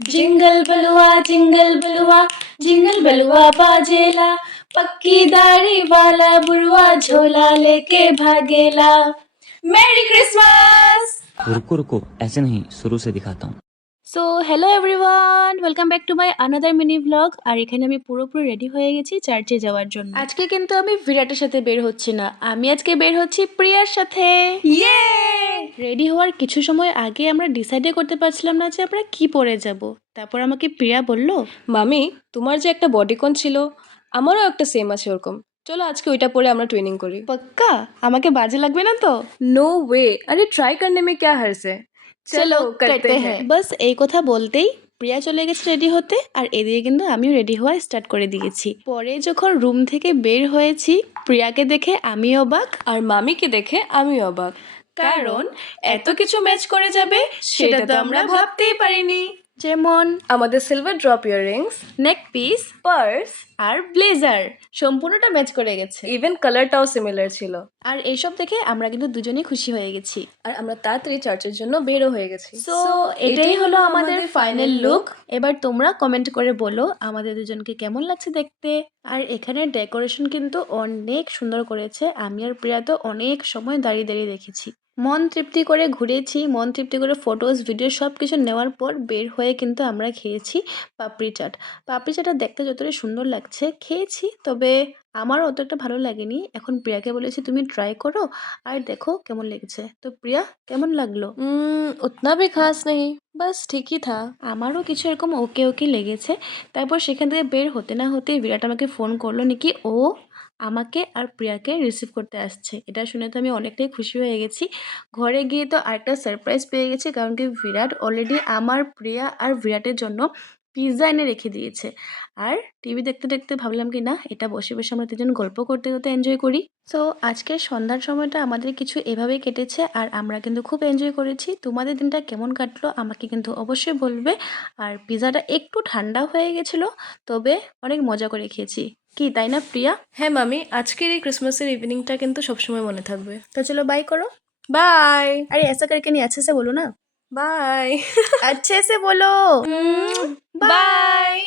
Jingle बलुआ बाजेला, पक्की दाढ़ी वाला बुढ़वा झोला लेके भागेला। मेरी क्रिसमस। रुको रुको, ऐसे नहीं, शुरू से दिखाता हूँ। So hello everyone, welcome back to my another mini blog. আর এখানে আমি পুরোপুরি রেডি হয়ে গেছি চার্চে যাওয়ার জন্য। আজকে কিন্তু আমি বিরাটের সাথে বের হচ্ছি না, আমি আজকে বের হচ্ছি প্রিয়ার সাথে। ইয়ে! রেডি হওয়ার কিছু সময় আগে আমরা ডিসাইডে করতে পারছিলাম না যে আমরা কি পরে যাব। তারপর আমাকে প্রিয়া বলল, মামি, তোমার যে একটা বডিকন ছিল, আমারও একটা সেম আছে ওরকম। চলো আজকে ওইটা পরে আমরা ট্রেনিং করি। পাক্কা? আমাকে বাজে লাগবে না তো? নো ওয়ে, আরে ট্রাই করনে মে क्या हर्ज है। চলো করতে हैं। বাস এই কথা বলতেই প্রিয়া চলে গেছে রেডি হতে, আর এদিকে কিন্তু আমিও রেডি হওয়া স্টার্ট করে দিয়েছি। পরে যখন রুম থেকে বের হয়েছি, প্রিয়াকে দেখে আমি অবাক আর মামিকে দেখে আমি অবাক, কারণ এত কিছু ম্যাচ করে যাবে সেটা তো আমরা ভাবতেই পারিনি। যেমন আমাদের silver drop earrings, neck piece purse, আর ব্লেজার সম্পূর্ণটা ম্যাচ করে গেছে। ইভেন কালারটাও সিমিলার ছিল। আর এইসব দেখে আমরা কিন্তু দুজনেই খুশি হয়ে গেছি। আর আমরা তাড়াতাড়ি চার্চের জন্য বেরও হয়ে গেছি। সো এটাই হলো আমাদের ফাইনাল লুক। এবার তোমরা কমেন্ট করে বলো আমাদের দুজনকে কেমন লাগছে দেখতে। আর এখানে ডেকোরেশন কিন্তু অনেক সুন্দর করেছে। আমি আর প্রিয়া তো অনেক সময় দাঁড়িয়ে দাঁড়িয়ে দেখেছি। মন তৃপ্তি করে ঘুরেছি, মন তৃপ্তি করে ফটোস ভিডিও সব কিছু নেওয়ার পর বের হয়ে কিন্তু আমরা খেয়েছি পাপড়ি চাট। পাপড়ি চাটটা দেখতে যতটা সুন্দর লাগছে খেয়েছি, তবে আমারও অতটা ভালো লাগেনি। এখন প্রিয়াকে বলেছি তুমি ট্রাই করো আর দেখো কেমন লেগেছে। তো প্রিয়া, কেমন লাগলো? উতনা भी খাস नहीं, বাস ঠিকই থা। আমারও কিছু এরকম ওকে ওকে লেগেছে। তারপর সেখান থেকে বের হতে না হতেই বিরাট আমাকে ফোন করলো নাকি ও আমাকে আর প্রিয়াকে রিসিভ করতে আসছে। এটা শুনে তো আমি অনেকটাই খুশি হয়ে গেছি। ঘরে গিয়ে তো আরেকটা সারপ্রাইজ পেয়ে গেছি, কারণ কি বিরাট অলরেডি আমার, প্রিয়া আর বিরাটের জন্য পিৎজা এনে রেখে দিয়েছে। আর টিভি দেখতে দেখতে ভাবলাম কি না, এটা বসে বসে আমরা তিনজন গল্প করতে করতে এনজয় করি। সো আজকের সন্ধ্যার সময়টা আমাদের কিছু এভাবেই কেটেছে, আর আমরা কিন্তু খুব এনজয় করেছি। তোমাদের দিনটা কেমন কাটলো আমাকে কিন্তু অবশ্যই বলবে। আর পিৎজাটা একটু ঠান্ডা হয়ে গেছিলো, তবে অনেক মজা করে খেয়েছি। কি তাই না প্রিয়া? হ্যাঁ মামি, আজকের এই ক্রিসমাসের ইভিনিংটা কিন্তু সবসময় মনে থাকবে। তো চলো বাই করো। বাই। अरे ऐसा करके नहीं, अच्छे से बोलो ना। বাই। अच्छे से बोलो। বাই।